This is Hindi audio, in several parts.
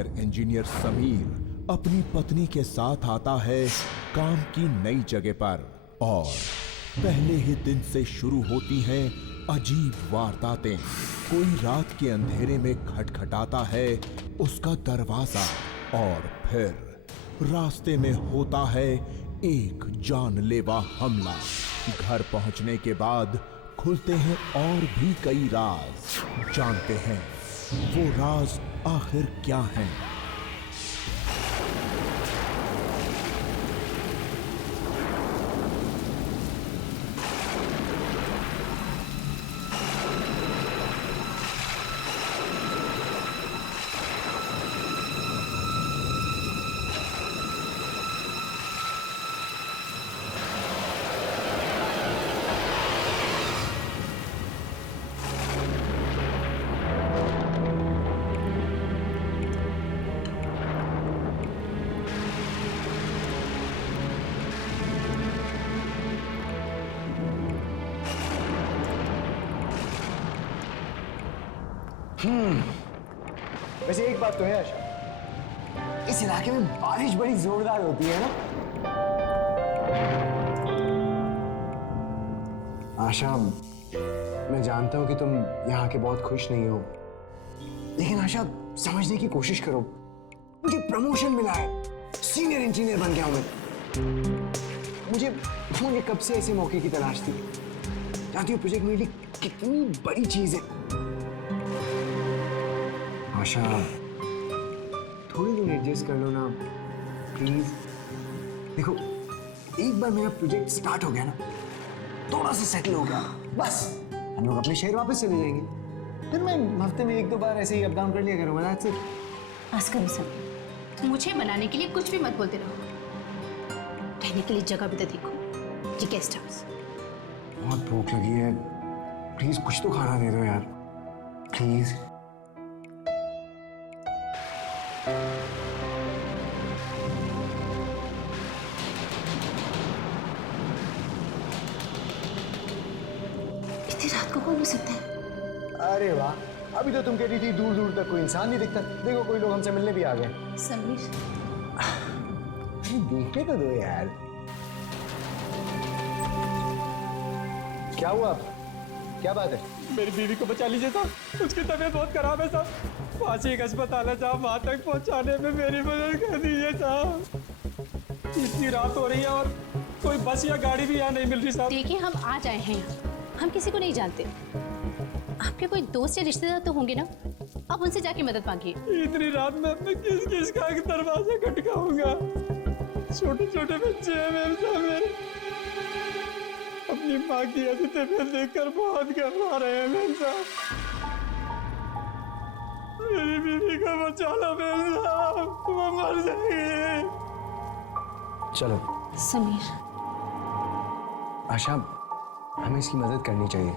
जूनियर इंजीनियर समीर अपनी पत्नी के साथ आता है काम की नई जगह पर और पहले ही दिन से शुरू होती हैं अजीब वारदातें। कोई रात के अंधेरे में खटखटाता है उसका दरवाजा और फिर रास्ते में होता है एक जानलेवा हमला। घर पहुंचने के बाद खुलते हैं और भी कई राज। जानते हैं वो राज आखिर क्या हैं? वैसे एक बात तो है आशा, इस इलाके में बारिश बड़ी जोरदार होती है ना? आशा, मैं जानता हूं कि तुम यहाँ के बहुत खुश नहीं हो, लेकिन आशा समझने की कोशिश करो। मुझे प्रमोशन मिला है, सीनियर इंजीनियर बन गया हूं मैं। मुझे कब से ऐसे मौके की तलाश थी। जानती हो प्रोजेक्ट मेरे लिए कितनी बड़ी चीज है। आशा, थोड़ी दिन एडजस्ट कर लो ना प्लीज। देखो, एक बार मेरा प्रोजेक्ट स्टार्ट हो गया ना, थोड़ा सा सेटल हो गया, बस हम लोग अपने शहर वापस चले जाएंगे। फिर मैं हफ्ते में 1-2 बार ऐसे ही अप डाउन कर लिया करूँगा। That's it. बस करो सब, मुझे बनाने के लिए कुछ भी मत बोलते रहो। रहने के लिए जगह भी तो देखो, ये गेस्ट हाउस। बहुत भूख लगी है, प्लीज कुछ तो खाना दे दो यार, प्लीज। इतनी रात को कौन हो सकता है? अरे वाह, अभी तो तुम कह रही थी दूर दूर तक कोई इंसान नहीं दिखता। देखो, कोई लोग हमसे मिलने भी आ गए। समीर, देखने तो दो यार। क्या हुआ? क्या बात है? मेरी बीवी को बचा लीजिए साहब, उसकी तबीयत बहुत खराब है साहब। पास ही एक अस्पताल है साहब, वहां तक पहुंचाने में मेरी मदद कर दीजिए साहब। इतनी रात हो रही है और कोई बस या गाड़ी भी यहाँ नहीं मिल रही साहब। देखिए हम आज आए हैं यहाँ, हम किसी को नहीं जानते। आपके कोई दोस्त या रिश्तेदार तो होंगे ना, आप उनसे जाके मदद मांगिए। इतनी रात में अपने किस किस का दरवाजा खटकाऊंगा? छोटे छोटे बच्चे हैं मेरे सामने, अपनी माँ की ऐसी तबीयत देखकर बहुत घबरा रहे हैं मेरे साथ। मेरी बीवी को बचा लो मेरे साहब, वो मर जाएगी। चलो समीर, आशा, हमें इसकी मदद करनी चाहिए।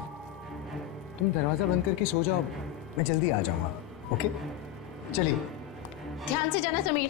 तुम दरवाजा बंद करके सो जाओ, मैं जल्दी आ जाऊंगा। ओके, चलिए। ध्यान से जाना समीर।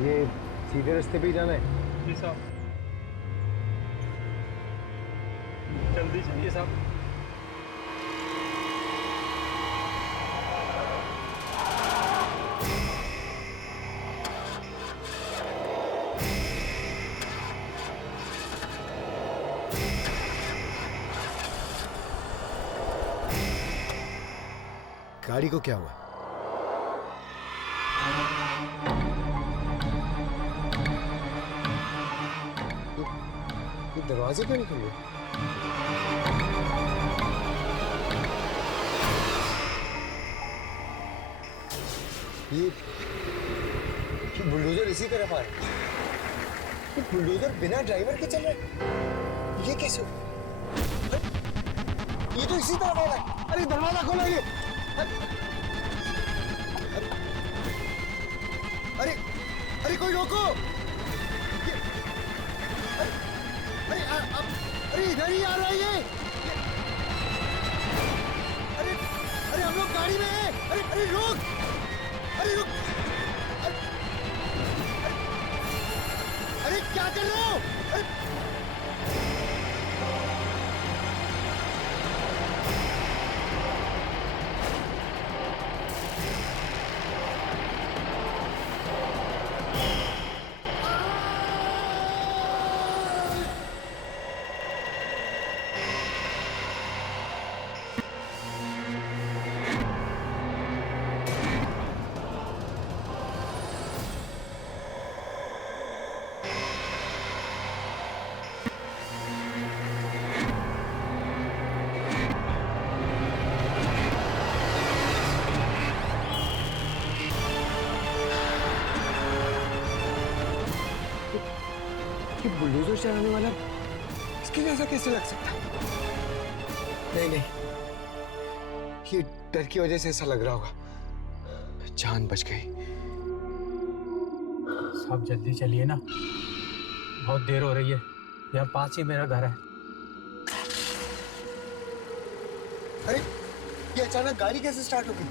ये सीधे रास्ते पे ही जाना है? जी साहब, जल्दी चलिए साहब। गाड़ी को क्या हुआ? दरवाजे क्यों नहीं खुले? ये बुलडोजर इसी तरफ आ रहा है। ये बुलडोजर बिना ड्राइवर के चल रहा है। ये कैसे? ये तो इसी तरफ आ रहा है। अरे दरवाजा खोलो ये। अरे अरे कोई रोको। अरे इधर ही आ रहा है ये। अरे अरे हम लोग गाड़ी में हैं। अरे अरे रुक। अरे रुक। अरे क्या कर रहे हो? कि बुलडोजर चलाने वाला इसके जैसा कैसे लग सकता है? नहीं नहीं, ये डर की वजह से ऐसा लग रहा होगा। जान बच गई। साहब जल्दी चलिए ना, बहुत देर हो रही है। यहाँ पास ही मेरा घर है। अरे ये अचानक गाड़ी कैसे स्टार्ट हो गई?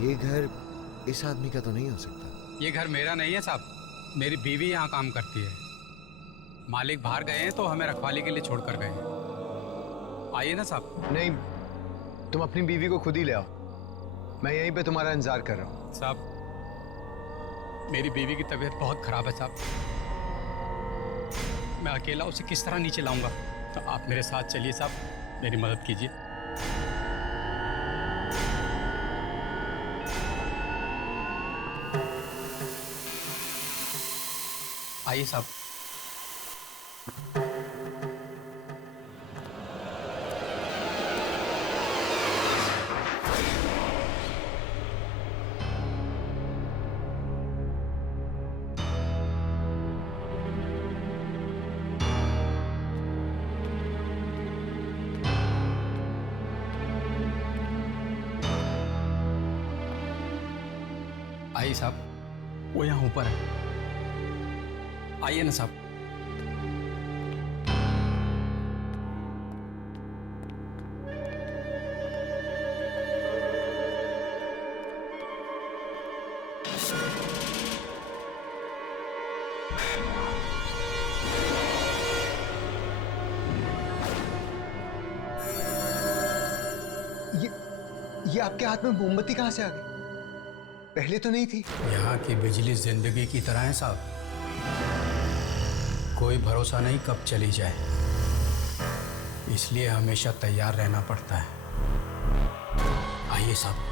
ये घर इस आदमी का तो नहीं हो सकता। ये घर मेरा नहीं है साहब, मेरी बीवी यहाँ काम करती है। मालिक बाहर गए हैं तो हमें रखवाली के लिए छोड़कर गए हैं। आइए ना साहब। नहीं, तुम अपनी बीवी को खुद ही ले आओ। मैं यहीं पे तुम्हारा इंतजार कर रहा हूँ। साहब मेरी बीवी की तबीयत बहुत खराब है साहब। मैं अकेला उसे किस तरह नीचे लाऊंगा? तो आप मेरे साथ चलिए साहब, मेरी मदद कीजिए। आइए साहब। आइए साहब, वो यहाँ ऊपर है। आइए ना साहब। ये आपके हाथ में मोमबत्ती कहां से आ गई? पहले तो नहीं थी। यहाँ की बिजली जिंदगी की तरह है साहब, कोई भरोसा नहीं कब चली जाए, इसलिए हमेशा तैयार रहना पड़ता है। आइए साहब।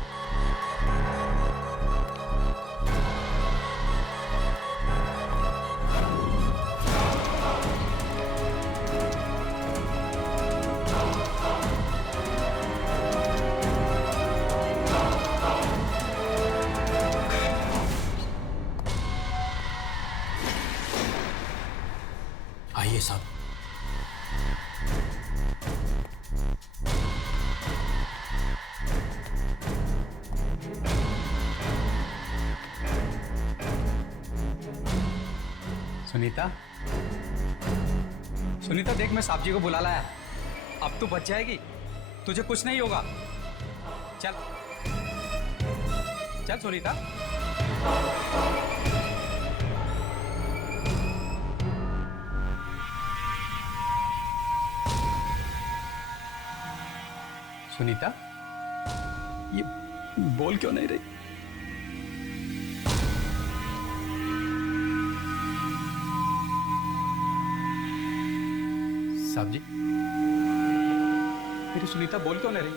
आइए साहब। सुनीता, सुनीता देख, मैं साहब जी को बुला लाया। अब तू बच जाएगी, तुझे कुछ नहीं होगा। चल चल सुनीता। सुनीता, ये बोल क्यों नहीं रही? साहब जी, मेरी सुनीता बोल क्यों नहीं रही?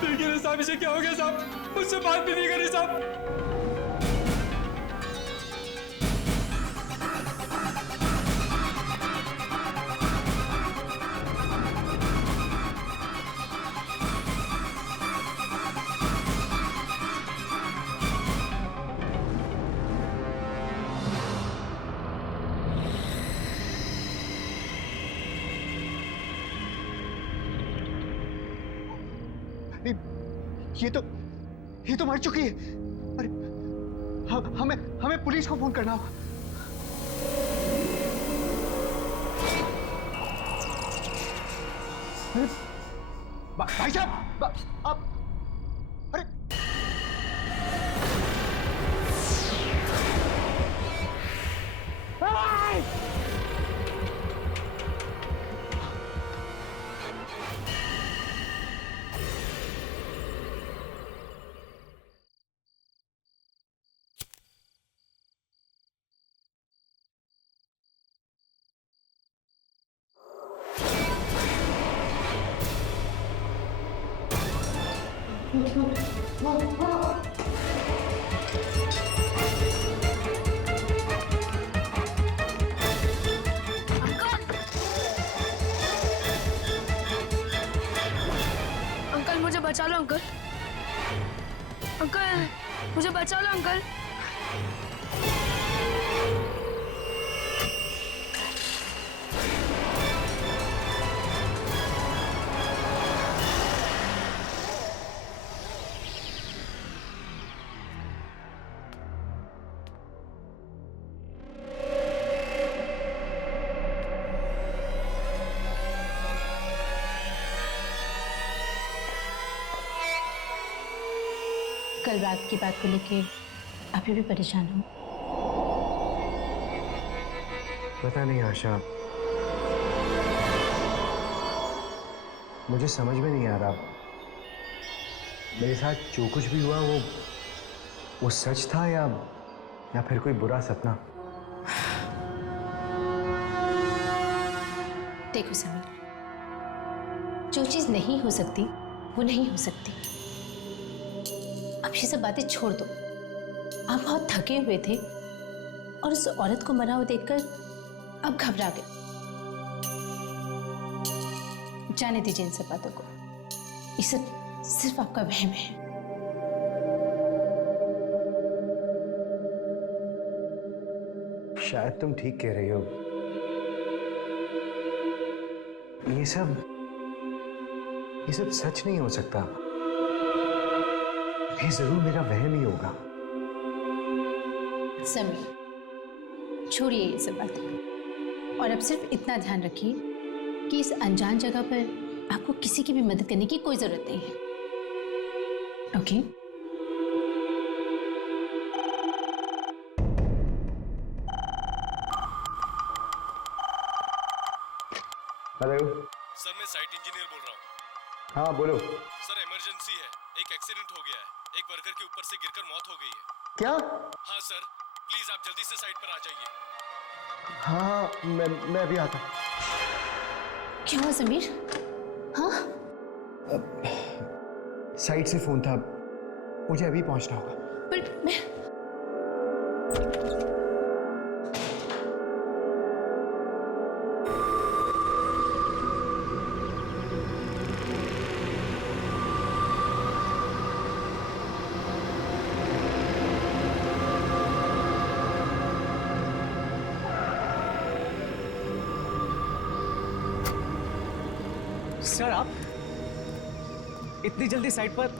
देखिए साहब, इसे क्या हो गया साहब? मुझसे बात भी नहीं करी साहब। ये तो मर चुकी है। अरे हमें पुलिस को फोन करना होगा। भाई साहब, आप अरे अंकल मुझे बचा लो अंकल। अंकल मुझे बचा लो अंकल। कल रात की बात को लेके अभी भी परेशान हूँ। पता नहीं आशा, मुझे समझ में नहीं आ रहा मेरे साथ जो कुछ भी हुआ वो सच था या फिर कोई बुरा सपना। देखो समीर, जो चीज नहीं हो सकती वो नहीं हो सकती। अब ये सब बातें छोड़ दो। आप बहुत थके हुए थे और उस औरत को मरा हुआ देखकर अब घबरा गए। जाने दीजिए इन सब बातों को। ये सब सिर्फ आपका वहम है। शायद तुम ठीक कह रही हो। ये सब सच नहीं हो सकता। ये जरूर मेरा वहम ही होगा। समीर, छोड़िए ये सब बातें और अब सिर्फ इतना ध्यान रखिए कि इस अनजान जगह पर आपको किसी की भी मदद करने की कोई जरूरत नहीं है। ओके? हेलो सर, मैं साइट इंजीनियर बोल रहा हूँ। हाँ बोलो। सर, इमरजेंसी है। एक एक्सीडेंट हो गया है। एक वर्कर के ऊपर से गिरकर मौत हो गई है। क्या? हाँ सर, प्लीज आप जल्दी से साइट पर आ जाइए। हाँ मैं अभी आता। क्या हुआ समीर? हाँ? साइट से फोन था, मुझे अभी पहुंचना होगा। पर मैं सर, आप इतनी जल्दी साइट पर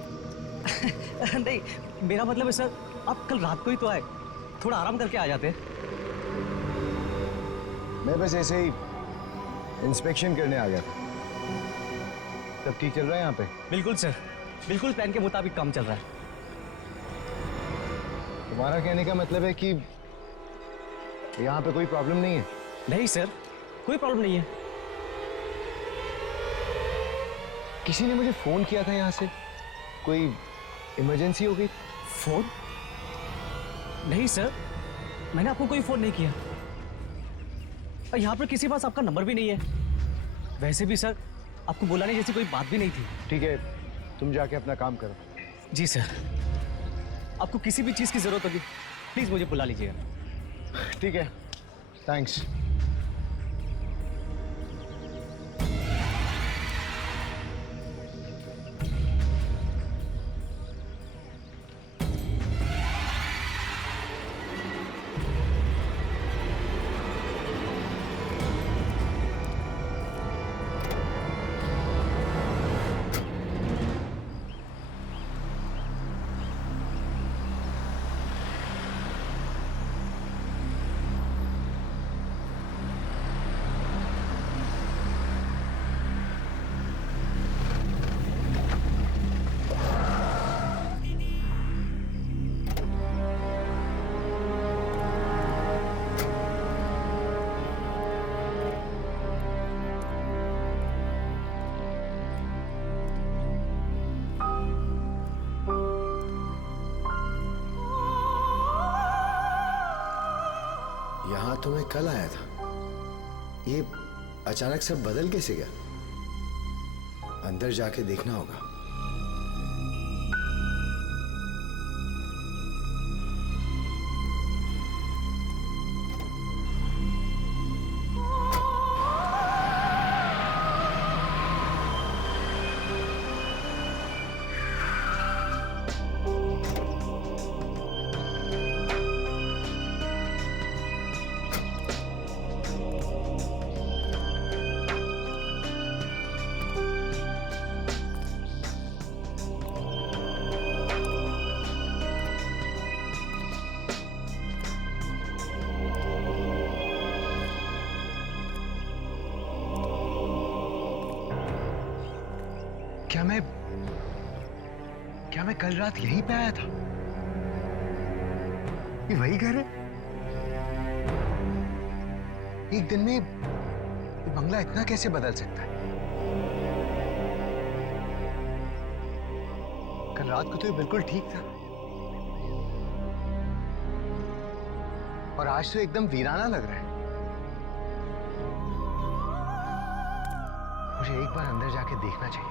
नहीं, मेरा मतलब है सर, आप कल रात को ही तो आए, थोड़ा आराम करके आ जाते। मैं बस ऐसे ही इंस्पेक्शन करने आ गया था। सब ठीक चल रहा है यहाँ पे? बिल्कुल सर, बिल्कुल प्लान के मुताबिक काम चल रहा है। तुम्हारा कहने का मतलब है कि यहाँ पे कोई प्रॉब्लम नहीं है? नहीं सर, कोई प्रॉब्लम नहीं है। किसी ने मुझे फोन किया था यहाँ से, कोई इमरजेंसी हो गई? फोन? नहीं सर, मैंने आपको कोई फोन नहीं किया। और यहाँ पर किसी के पास आपका नंबर भी नहीं है। वैसे भी सर, आपको बुलाने जैसी कोई बात भी नहीं थी। ठीक है, तुम जाके अपना काम करो। जी सर, आपको किसी भी चीज़ की जरूरत होगी प्लीज मुझे बुला लीजिएगा। ठीक है, थैंक्स। यहाँ तो मैं कल आया था, ये अचानक सब बदल कैसे गया? अंदर जाके देखना होगा। क्या मैं कल रात यहीं पे आया था? ये वही घर है? एक दिन में ये बंगला इतना कैसे बदल सकता है? कल रात को तो ये बिल्कुल ठीक था, और आज तो एकदम वीराना लग रहा है। मुझे एक बार अंदर जाके देखना चाहिए।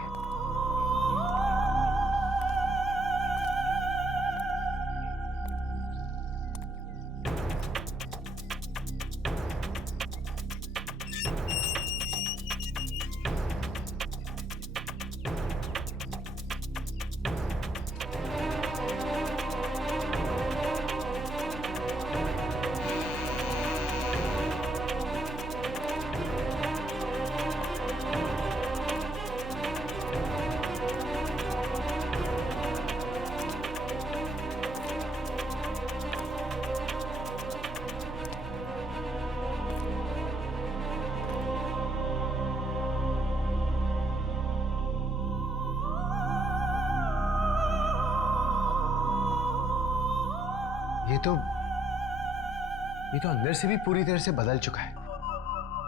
ये तो अंदर से भी पूरी तरह से बदल चुका है।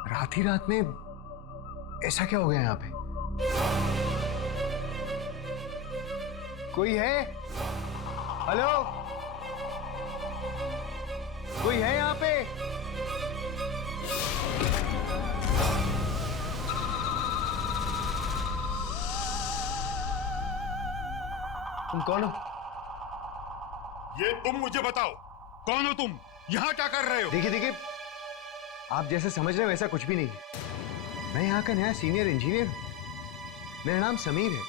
रात ही रात में ऐसा क्या हो गया यहाँ पे? कोई है? हेलो, कोई है यहाँ पे? तुम कौन हो? ये तुम मुझे बताओ, कौन हो तुम? यहाँ क्या कर रहे हो? देखिए, आप जैसे समझ रहे हो वैसा कुछ भी नहीं है। मैं यहाँ का नया सीनियर इंजीनियर हूँ। मेरा नाम समीर है।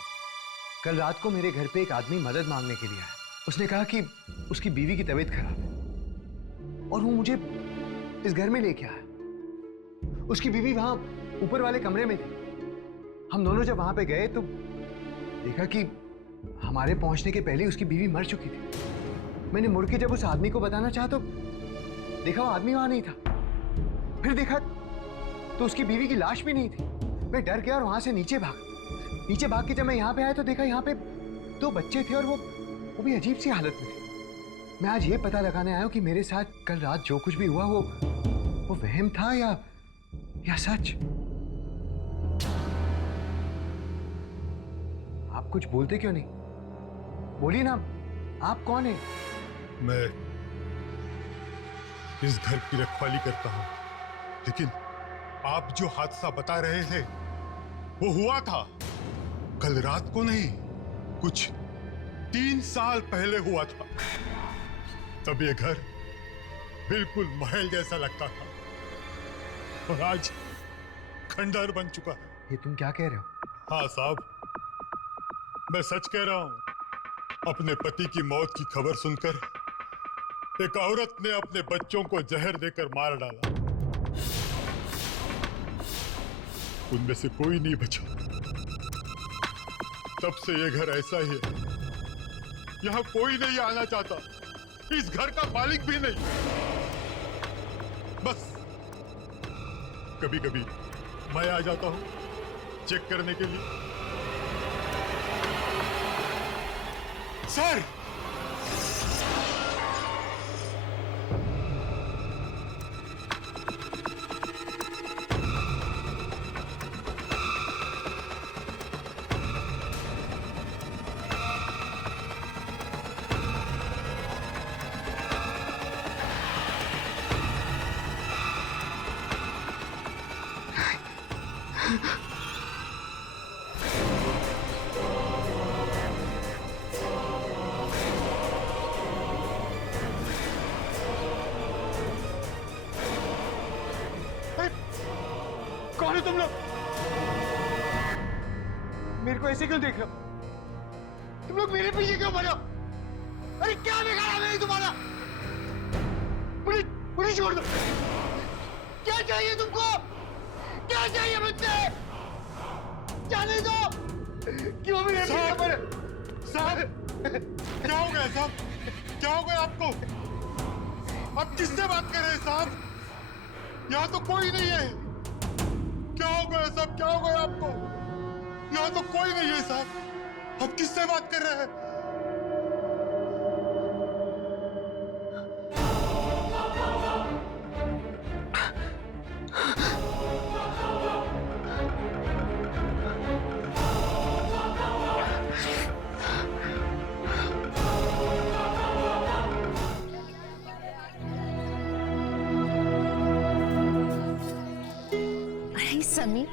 कल रात को मेरे घर पे एक आदमी मदद मांगने के लिए आया। उसने कहा कि उसकी बीवी की तबीयत खराब है और वो मुझे इस घर में लेके आया। उसकी बीवी वहां ऊपर वाले कमरे में थी। हम दोनों जब वहां पे गए तो देखा कि हमारे पहुंचने के पहले उसकी बीवी मर चुकी थी। मैंने मुड़ के जब उस आदमी को बताना चाहा तो देखा वो आदमी वहां नहीं था। फिर देखा तो उसकी बीवी की लाश भी नहीं थी। मैं डर गया और वहां से नीचे भाग के जब मैं यहाँ पे आया तो देखा यहाँ पे 2 बच्चे थे और वो भी अजीब सी हालत में थे। मैं आज ये पता लगाने आया हूँ कि मेरे साथ कल रात जो कुछ भी हुआ वो वहम था या सच। आप कुछ बोलते क्यों नहीं? बोलिए ना, आप कौन है? मैं इस घर की रखवाली करता हूं, लेकिन आप जो हादसा बता रहे थे वो हुआ था कल रात को नहीं, कुछ 3 साल पहले हुआ था। तब ये घर बिल्कुल महल जैसा लगता था और आज खंडहर बन चुका है। ये तुम क्या कह रहे हो? हाँ साहब, मैं सच कह रहा हूं। अपने पति की मौत की खबर सुनकर एक औरत ने अपने बच्चों को जहर देकर मार डाला। उनमें से कोई नहीं बचा। तब से ये घर ऐसा ही है। यहां कोई नहीं आना चाहता, इस घर का मालिक भी नहीं। बस कभी कभी मैं आ जाता हूं चेक करने के लिए। सर, कौन हो तुम लोग? मेरे को ऐसे क्यों देख रहे हो? तुम लोग मेरे पीछे क्यों पड़े हो? अरे क्या बिगाड़ा मैंने तुम्हारा? पुलिस छोड़ दो। क्या चाहिए तुमको? क्या चाहिए मुझसे? जाने दो। क्यों मेरे पीछे पड़े? साहब क्या हो गया साहब? क्या हो गया आपको? आप किससे बात कर रहे हैं साहब? यहाँ तो कोई नहीं है। क्या हो गया साहब? क्या हो गया आपको? यहाँ तो कोई नहीं है साहब। आप किससे बात कर रहे हैं? अरे समीर,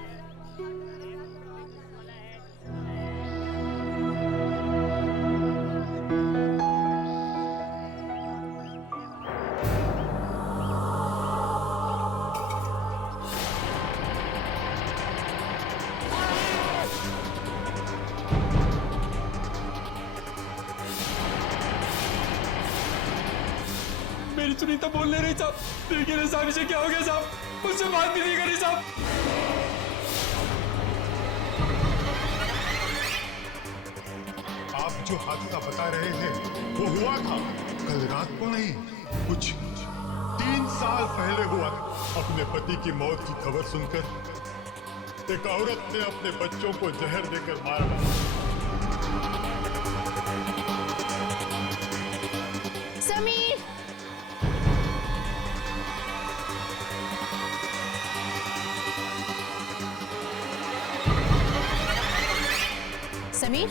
मेरी सुनीता बोल नहीं रही साहब। देखिए साहब, इसे क्या हो गया साहब? मुझसे बात भी नहीं करी साहब। आप जो हादसा बता रहे हैं वो हुआ था कल रात को नहीं, कुछ 3 साल पहले हुआ था। अपने पति की मौत की खबर सुनकर एक औरत ने अपने बच्चों को जहर देकर मार डाला। समीर, समीर,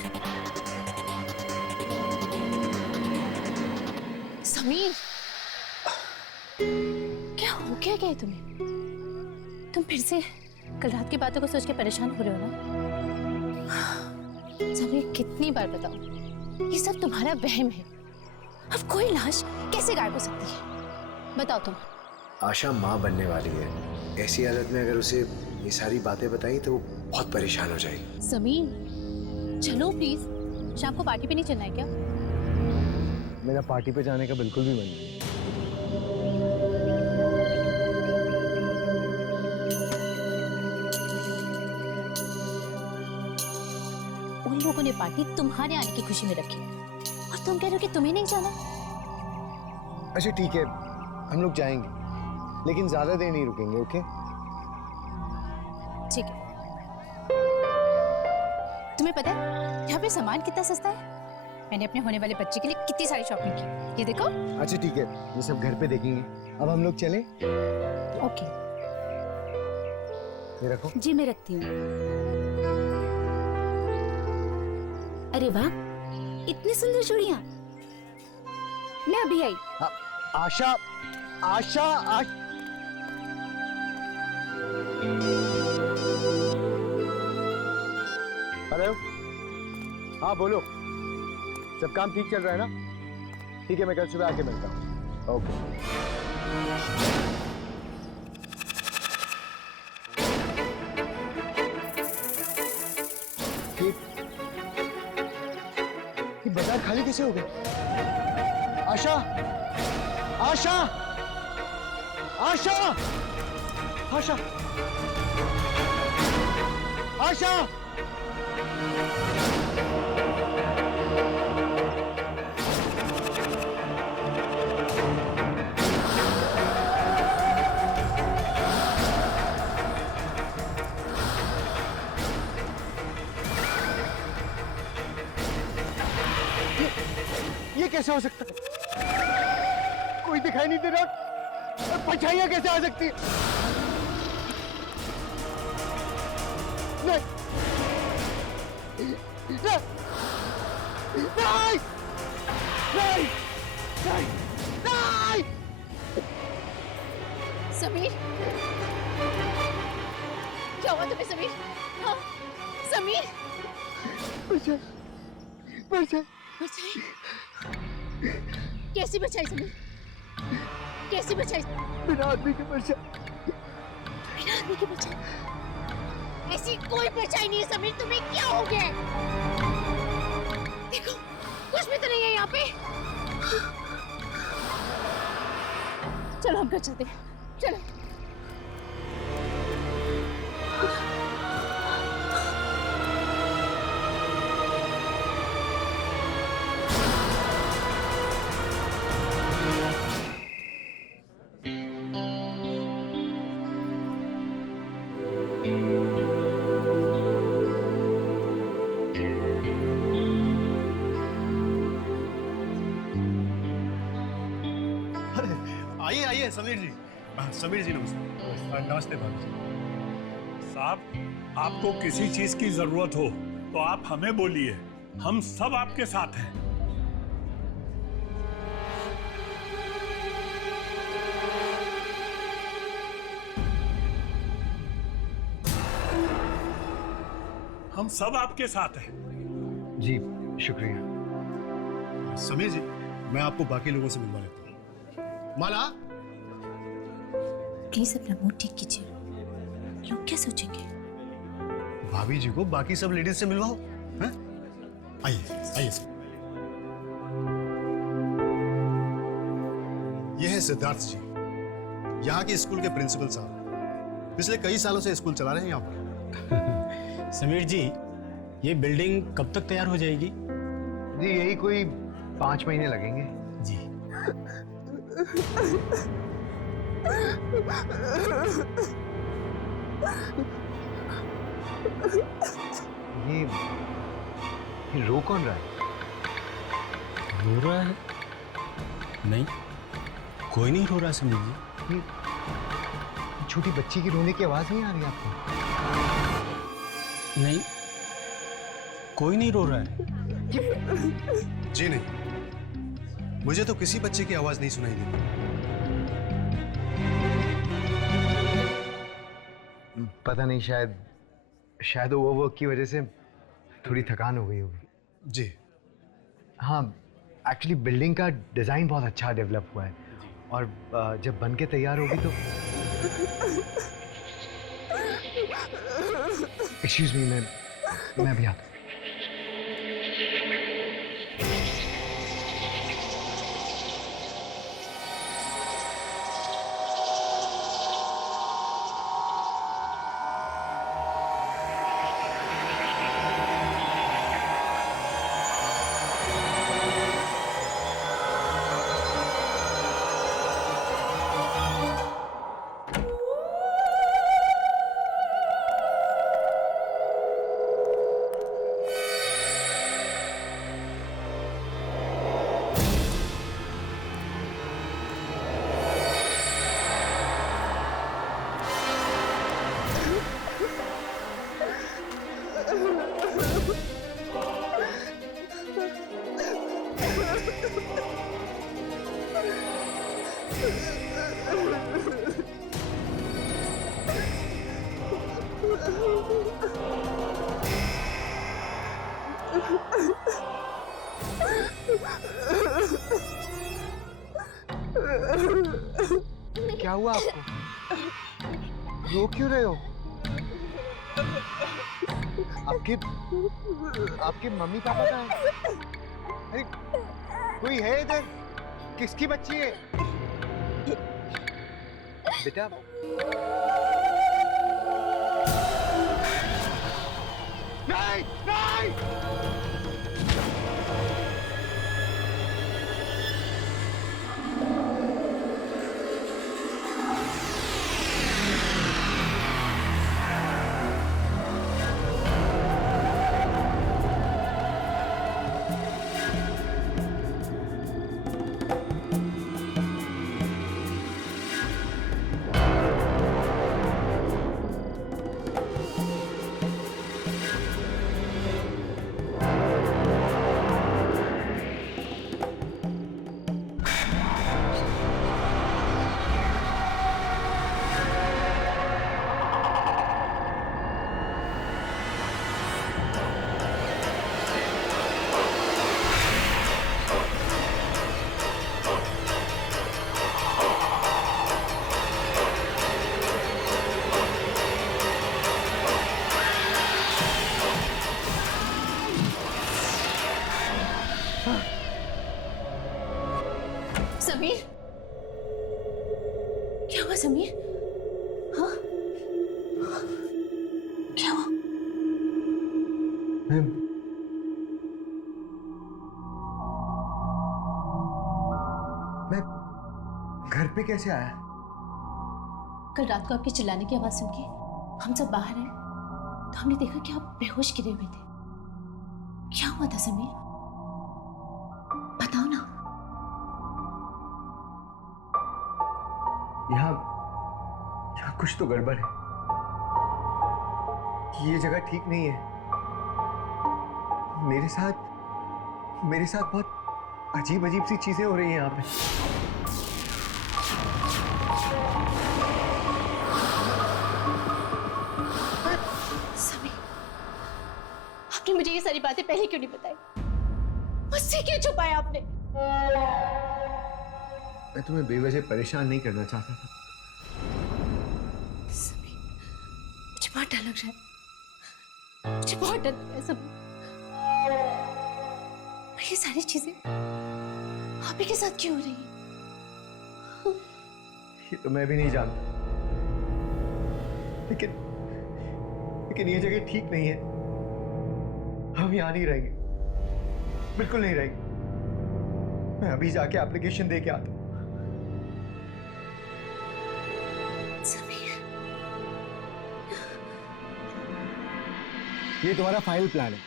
समीर, क्या हो क्या गया तुम्हें? तुम फिर से कल रात की बातों को सोच के परेशान हो रहे हो ना? समीर, कितनी बार बताओ, ये सब तुम्हारा वहम है। अब कोई लाश कैसे गायब हो सकती है? बताओ तुम। आशा माँ बनने वाली है। ऐसी हालत में अगर उसे ये सारी बातें बताई तो वो बहुत परेशान हो जाएगी। समीर, चलो प्लीज। शाम को पार्टी पे नहीं चलना है क्या? मेरा पार्टी पे जाने का बिल्कुल भी मन नहीं। उन लोगों ने पार्टी तुम्हारे आने की खुशी में रखी और तुम कह रहे हो कि तुम्हें नहीं जाना? अच्छा ठीक है, हम लोग जाएंगे, लेकिन ज्यादा देर नहीं रुकेंगे। ओके? तुम्हें पता है यहाँ पे सामान कितना सस्ता है? मैंने अपने होने वाले बच्चे के लिए कितनी सारी शॉपिंग की, ये देखो। अच्छा ठीक है, ये सब घर पे देखेंगे। अब हम लोग चलें? ओके। ये रखो। जी मैं रखती हूँ। अरे वाह, इतनी सुंदर चूड़ियाँ। मैं अभी आई। आशा, आशा, हेलो, हाँ बोलो। सब काम ठीक चल रहा है ना? ठीक है, मैं कल सुबह आके मिलता हूँ। ओके। ये बाजार खाली कैसे हो गए? आशा, आशा, आशा, आशा, आशा। ये कैसे हो सकता है? कोई दिखाई नहीं दे रहा। परछाइयां कैसे आ सकती है? नहीं, नहीं, नहीं, नहीं, नहीं, नहीं। समीर, क्या हुआ तुम्हें समीर? हाँ, समीर। परछाई, परछाई। बचाई? कैसी बचाई समीर? कैसी बचाई? बिना आदमी के परछाई। बिना आदमी की बचाई? ऐसी कोई बचाई नहीं है समीर, तुम्हें क्या हो गया? देखो, कुछ भी तो नहीं है यहाँ पे। चलो हम घर चलते हैं, चलो। आइए आइए समीर जी। समीर जी नमस्ते। नमस्ते भाभी जी। साहब, आपको किसी चीज की जरूरत हो तो आप हमें बोलिए, हम सब आपके साथ हैं। हम सब आपके साथ हैं। जी शुक्रिया। समीर जी, मैं आपको बाकी लोगों से मिलवा लेता हूँ। माला, प्लीज अपना मूड ठीक कीजिए, लोग क्या सोचेंगे? भाभी जी को बाकी सब लेडीज से मिलवाओ। हैं? आइए आइए। यह है सिद्धार्थ जी, यहाँ के स्कूल के प्रिंसिपल साहब। पिछले कई सालों से स्कूल चला रहे हैं यहाँ पर। समीर जी, ये बिल्डिंग कब तक तैयार हो जाएगी? जी यही कोई 5 महीने लगेंगे। जी। ये रो कौन रहा है? रो रहा है? नहीं, कोई नहीं रो रहा समीर जी। छोटी बच्ची की रोने की आवाज नहीं आ रही आपको? नहीं, कोई नहीं रो रहा है। जी नहीं, मुझे तो किसी बच्चे की आवाज नहीं सुनाई दी। पता नहीं, शायद ओवरवर्क की वजह से थोड़ी थकान हो गई होगी। जी हाँ, एक्चुअली बिल्डिंग का डिजाइन बहुत अच्छा डेवलप हुआ है और जब बन के तैयार होगी तो एक्सक्यूज मी, मैं अभी आता हूँ। हुआ आपको? रो क्यों रहे हो? आपके मम्मी पापा कहाँ हैं? अरे कोई है इधर? किसकी बच्ची है बेटा? नहीं नहीं। समीर, क्या हुआ समीर? हाँ, क्या हुआ? मैं घर पे कैसे आया? कल रात को आपके चिल्लाने की आवाज सुन के हम सब बाहर आए तो हमने देखा कि आप बेहोश गिरे हुए थे। क्या हुआ था समीर? बताओ ना। यहाँ कुछ तो गड़बड़ है। ये जगह ठीक नहीं है। मेरे साथ बहुत अजीब अजीब सी चीजें हो रही हैं यहाँ पे। समीर, आपने मुझे ये सारी बातें पहले क्यों नहीं बताई? मुझसे क्यों छुपाया आपने? मैं तुम्हें बेवजह परेशान नहीं करना चाहता था। समीर, मुझे बहुत डर लग रहा है। मुझे बहुत डर लग रहा है समीर। ये सारी चीजें आप ही के साथ क्यों हो रही है? ये तो मैं भी नहीं जानता, लेकिन ये जगह ठीक नहीं है। हम यहाँ नहीं रहेंगे, बिल्कुल नहीं रहेंगे। मैं अभी जाके एप्लीकेशन दे के आता हूँ। समीर, ये तुम्हारा फाइनल प्लान है,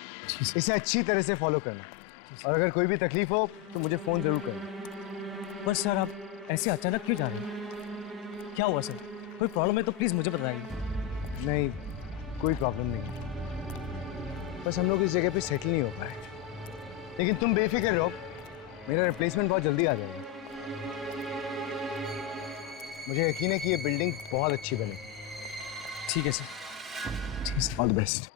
इसे अच्छी तरह से फॉलो करना। और अगर कोई भी तकलीफ हो तो मुझे फोन जरूर करना। पर सर आप ऐसे अचानक क्यों जा रहे हैं? क्या हुआ सर? कोई प्रॉब्लम है तो प्लीज मुझे बताइए। नहीं, कोई प्रॉब्लम नहीं, बस हम लोग इस जगह पे सेटल नहीं हो पाए। लेकिन तुम बेफिक्र रहो, मेरा रिप्लेसमेंट बहुत जल्दी आ जाएगा। मुझे यकीन है कि ये बिल्डिंग बहुत अच्छी बनेगी। ठीक है सर, ठीक है sir. All the best.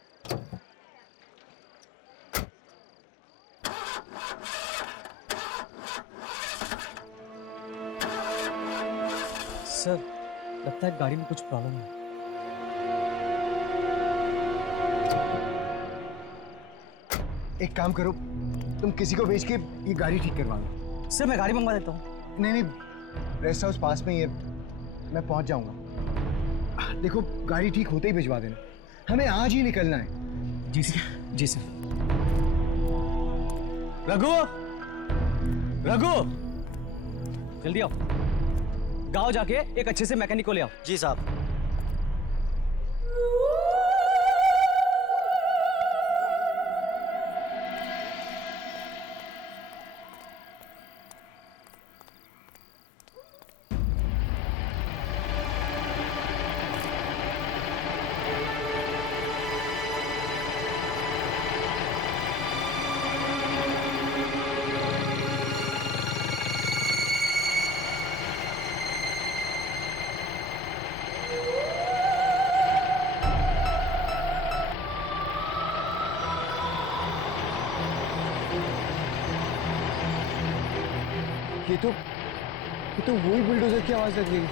Sir लगता है गाड़ी में कुछ प्रॉब्लम है। एक काम करो, तुम किसी को भेज के ये गाड़ी ठीक करवा लो। सर मैं गाड़ी मंगवा देता हूँ। नहीं, रेस्ट हाउस पास में ही है, मैं पहुंच जाऊंगा। देखो, गाड़ी ठीक होते ही भिजवा देना, हमें आज ही निकलना है। जी सर, जी सर। रघु, रघु, जल्दी आओ, गांव जाके एक अच्छे से मैकेनिक को ले आओ। जी साहब। ये तो वही बुलडोजर की आवाज लग रही है।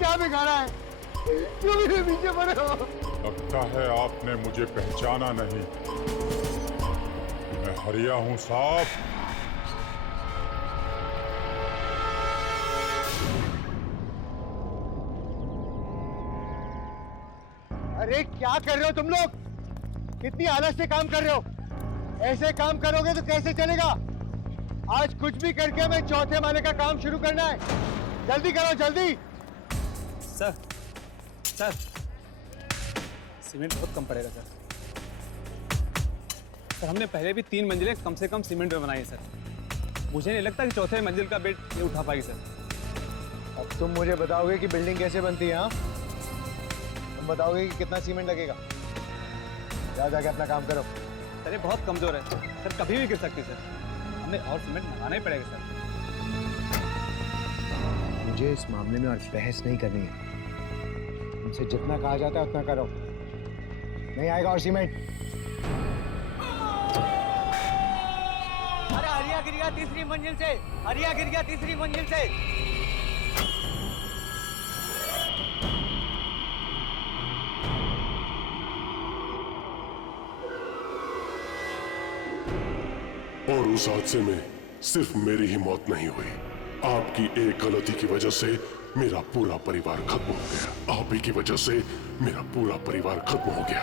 क्या बिगाड़ा है? क्यों मेरे पीछे पड़े हो? लगता है आपने मुझे पहचाना नहीं। मैं हरिया हूं साहब। अरे क्या कर रहे हो तुम लोग? कितनी आलस से काम कर रहे हो? ऐसे काम करोगे तो कैसे चलेगा? आज कुछ भी करके हमें चौथे माले का काम शुरू करना है। जल्दी करो, जल्दी। सर सीमेंट बहुत कम पड़ेगा सर। हमने पहले भी 3 मंजिलें कम से कम सीमेंट में बनाई है सर। मुझे नहीं लगता कि चौथे मंजिल का बेड ये उठा पाएगी सर। अब तुम मुझे बताओगे कि बिल्डिंग कैसे बनती है? हाँ, तुम बताओगे कि कितना सीमेंट लगेगा। जाके अपना काम करो। सर ये बहुत कमजोर है सर, कभी भी गिर सकती है सर। हमें और सीमेंट मंगाना ही पड़ेगा सर। मुझे इस मामले में और बहस नहीं करनी है। तुमसे जितना कहा जाता है उतना करो। नहीं आएगा और सीमेंट। अरे हरिया गिर गया तीसरी मंजिल से, हरिया गिर गया तीसरी मंजिल से। और उस हादसे में सिर्फ मेरी ही मौत नहीं हुई, आपकी एक गलती की वजह से मेरा पूरा परिवार खत्म हो गया। आप ही की वजह से मेरा पूरा परिवार खत्म हो गया।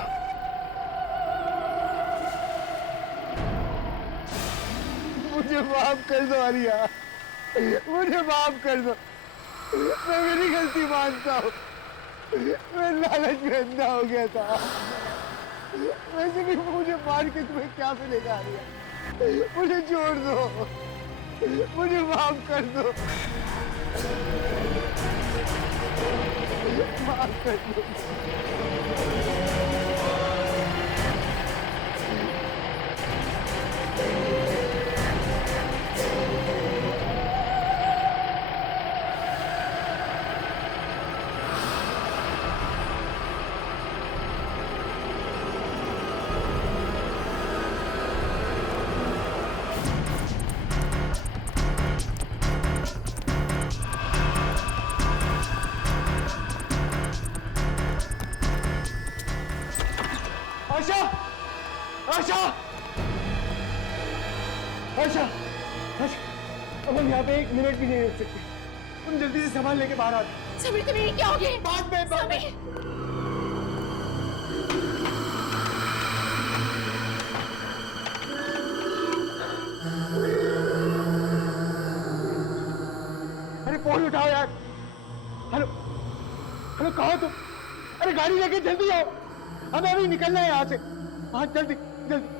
मुझे माफ कर दो हरिया, मुझे माफ कर दो। मैं मेरी गलती मानता हूँ। मैं लालच में अंधा हो गया था। वैसे भी मुझे मार के तुम्हें क्या मिलेगा हरिया? मुझे छोड़ दो, मुझे माफ कर दो, माफ कर दो। आशा! आशा! आशा! आशा! अब हम यहाँ पे 1 मिनट भी नहीं रुक सकते। तुम जल्दी से सामान लेके बाहर आ जाओ। समीर तुम्हें क्या हो गया? बाद में। अरे फोन उठाओ यार। हेलो हेलो, कहाँ हो तुम? अरे गाड़ी लेके जल्दी आओ, हमें अभी निकलना है यहाँ से। हाँ जल्दी जल्दी।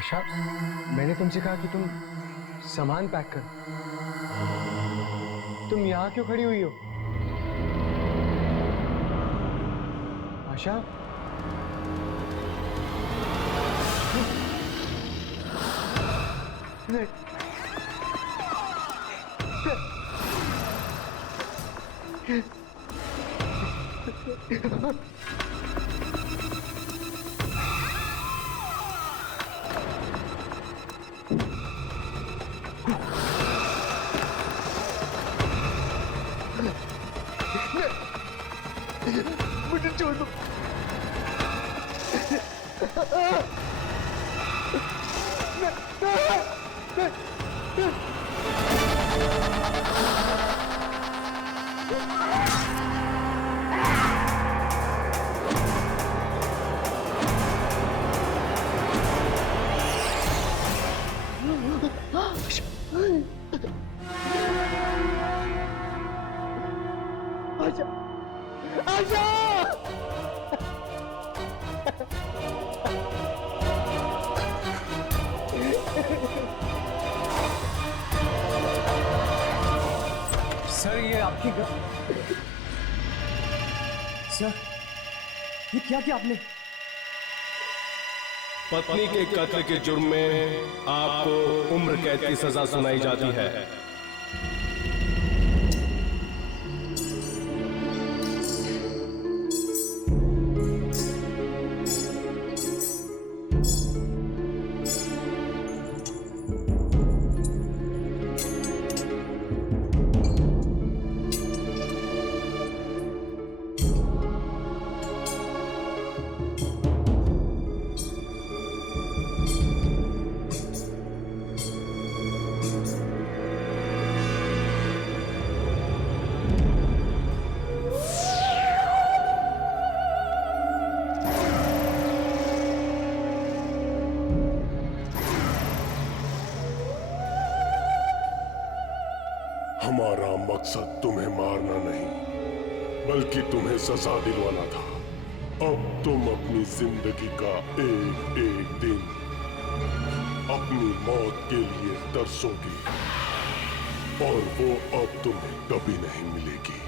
आशा, मैंने तुमसे कहा कि तुम सामान पैक कर। तुम यहाँ क्यों खड़ी हुई हो? आशा, मुझे छोड़ दो। आशा, आशा! सर ये आपकी सर ये क्या आपने? पत्नी के कत्ल के जुर्म में आपको उम्र कैद की सजा सुनाई जाती है। हमारा मकसद तुम्हें मारना नहीं, बल्कि तुम्हें सजा दिलवाना था। अब तुम अपनी जिंदगी का एक एक दिन अपनी मौत के लिए तरसोगी, और वो अब तुम्हें कभी नहीं मिलेगी।